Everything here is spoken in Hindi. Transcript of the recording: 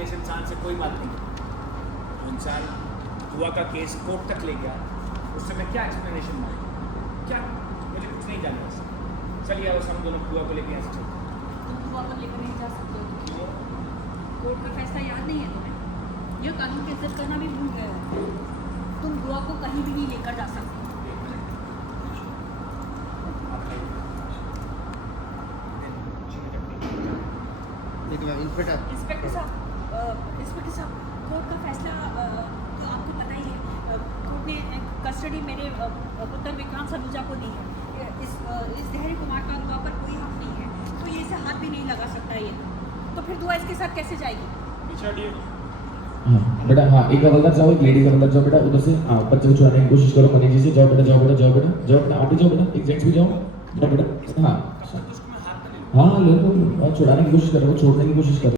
जिस इंसान से कोई बात नहीं, तो इंसान दुआ का केस कोर्ट तक ले गया, उससे मैं क्या एक्सप्लेनेशन मांगू? क्या मुझे कुछ नहीं जानना उससे। चलिए अब हम दोनों दुआ को लेके ऐसे चलते हैं। तुम दुआ को लेकर नहीं जा सकते हो। क्यों? कोर्ट का फैसला याद नहीं है तुम्हें? यह कानून की इज्जत करना भी भूल गए हो। तुम दुआ को कहीं भी नहीं लेकर जा सकते। इंस्पेक्टर साहब, कोर्ट का फैसला तो आपको पता ही है। कोर्ट ने कस्टडी मेरे पुत्र विक्रांत सलूजा को दी है। इस धैर्य कुमार का दुआ पर कोई हक नहीं है, तो ये इसे हाथ भी नहीं लगा सकता ये। तो फिर दुआ इसके साथ कैसे जाएगी? हाँ बेटा, हाँ एक हवलदार जाओ, एक लेडी हवलदार जाओ बेटा उधर से। हाँ बच्चे को छुड़ाने की कोशिश करो मनीष जी से। जाओ बेटा, जाओ बेटा, जाओ बेटा, जाओ बेटा, आप भी जाओ बेटा, एक जेंट्स भी जाओ बेटा। हाँ हाँ, ले लो, छुड़ाने की कोशिश करो, छोड़ने की कोशिश करो।